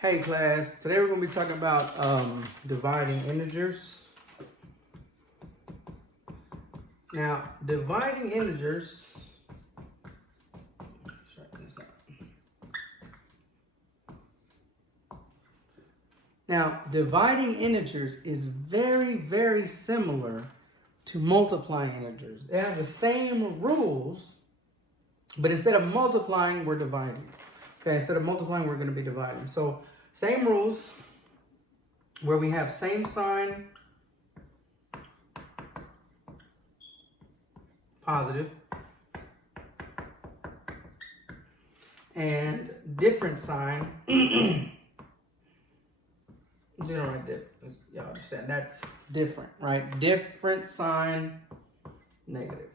Hey class, today we're going to be talking about dividing integers. Now, dividing integers, let's write this out. Now, dividing integers is very, very similar to multiplying integers. It has the same rules, but instead of multiplying, we're dividing. Okay, instead of multiplying, we're going to be dividing. So, same rules, where we have same sign, positive, and different sign, general right difference. Y'all understand, that's different, right? Different sign, negative.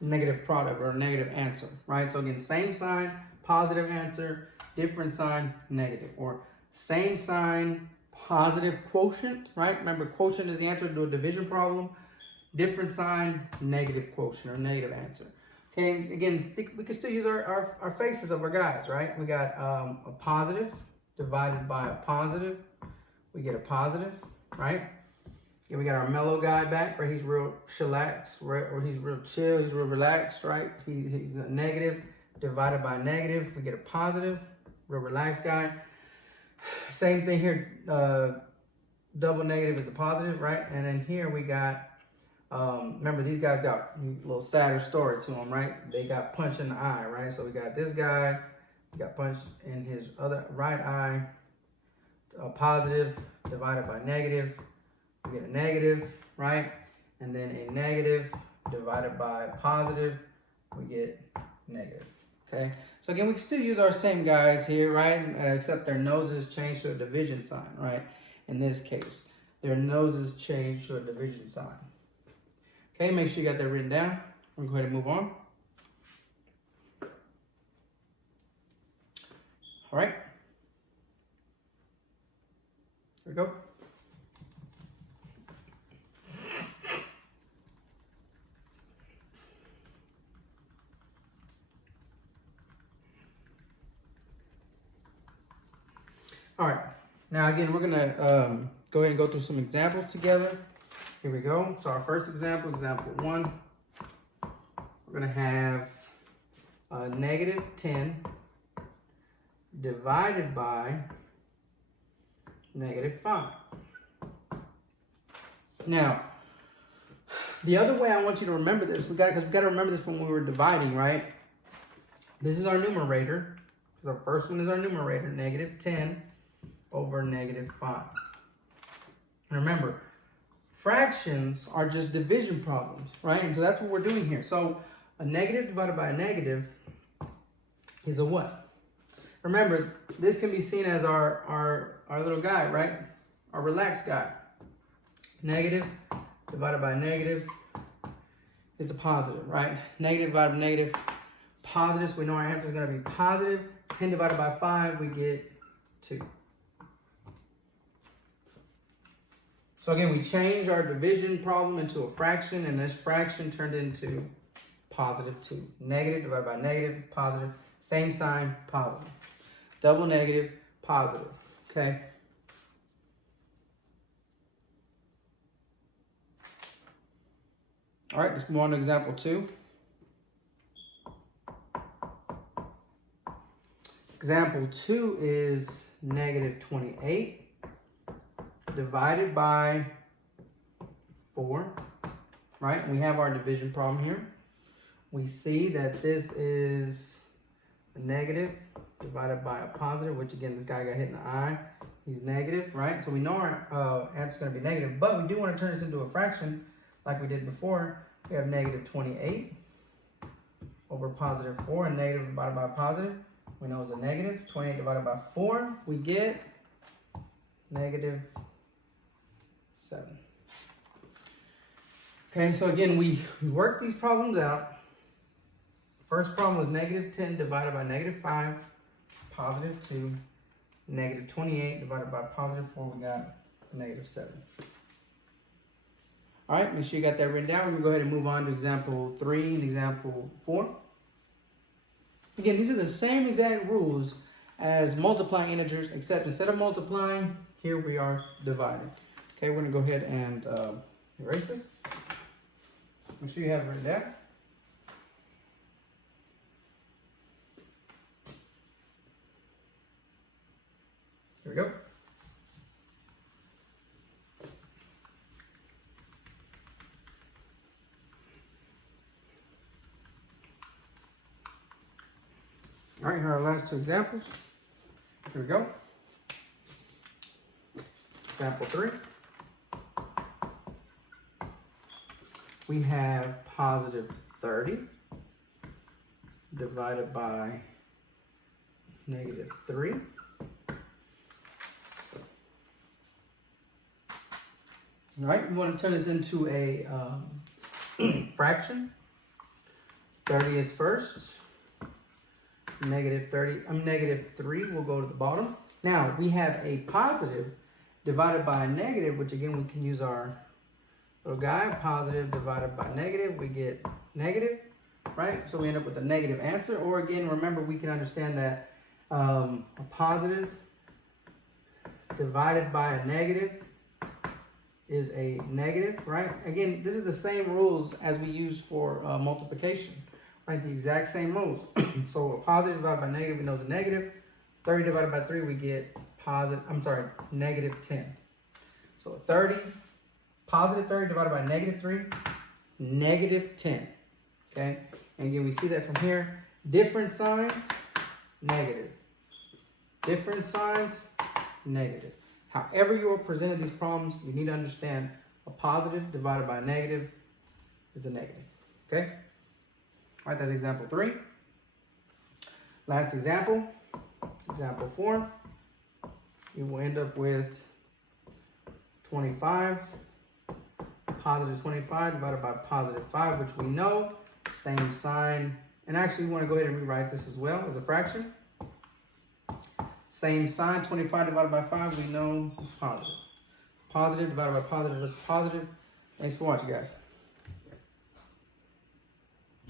Negative product or negative answer, right? So again, same sign, positive answer, different sign, negative. Or same sign, positive quotient, right? Remember, quotient is the answer to a division problem. Different sign, negative quotient or negative answer. Okay, again, we can still use our faces of our guys, right? We got a positive divided by a positive. We get a positive, right? Yeah, we got our mellow guy back, right? He's real chillax, right? Or he's real chill, he's real relaxed, right? He's a negative divided by a negative. We get a positive, real relaxed guy. Same thing here, double negative is a positive, right? And then here we got, remember these guys got a little sadder story to them, right? They got punched in the eye, right? So we got this guy, he got punched in his other right eye, a positive divided by negative. We get a negative, right? And then a negative divided by a positive, we get negative, okay? So again, we can still use our same guys here, right? Except their noses change to a division sign, right? In this case, their noses change to a division sign. Okay, make sure you got that written down. We're going to go ahead and move on. All right. Here we go. All right, now again, we're gonna go ahead and go through some examples together. Here we go. So our first example, example 1, we're gonna have negative 10 divided by negative 5. Now, the other way I want you to remember this, because we got to remember this when we were dividing, right? This is our numerator, because our first one is our numerator, negative 10 over negative 5. And remember, fractions are just division problems, right? And so that's what we're doing here. So a negative divided by a negative is a what? Remember, this can be seen as our little guy, right? Our relaxed guy. Negative divided by negative is a positive, right? Negative divided by negative, positive. So we know our answer is going to be positive. 10 divided by 5, we get 2. So again, we changed our division problem into a fraction, and this fraction turned into positive 2. Negative divided by negative, positive. Same sign, positive. Double negative, positive. Okay? All right, let's move on to example 2. Example 2 is negative 28 divided by 4, right? We have our division problem here. We see that this is a negative divided by a positive, which again, this guy got hit in the eye. He's negative, right? So we know our answer is going to be negative, but we do want to turn this into a fraction like we did before. We have negative 28 over positive 4, and negative divided by positive. We know it's a negative. 28 divided by 4, we get negative 7. Okay, so again, we work these problems out. First problem was negative 10 divided by negative 5, positive 2. Negative 28 divided by positive 4, we got negative 7. All right, make sure you got that written down. We're going to go ahead and move on to example 3 and example 4. Again, these are the same exact rules as multiplying integers, except instead of multiplying, here we are dividing. Okay, we're gonna go ahead and erase this. Make sure you have it written down. Here we go. All right, here are our last two examples. Here we go. Example 3. We have positive 30 divided by negative 3. All right, we want to turn this into a fraction. 30 is first. Negative 3 will go to the bottom. Now, we have a positive divided by a negative, which again, we can use our little guy. Positive divided by negative, we get negative, right? So we end up with a negative answer. Or again, remember, we can understand that a positive divided by a negative is a negative, right? Again, this is the same rules as we use for multiplication, right? The exact same rules. So a positive divided by negative, we know the negative. 30 divided by 3, we get negative 10. So 30, positive 30 divided by negative 3, negative 10. Okay? And again, we see that from here. Different signs, negative. Different signs, negative. However you are presented these problems, you need to understand a positive divided by a negative is a negative. Okay? All right, that's example 3. Last example, example 4. You will end up with 25, positive 25 divided by positive 5, which we know, same sign. And actually, we want to go ahead and rewrite this as well as a fraction. Same sign, 25 divided by 5, we know is positive. Positive divided by positive is positive. Thanks for watching, guys.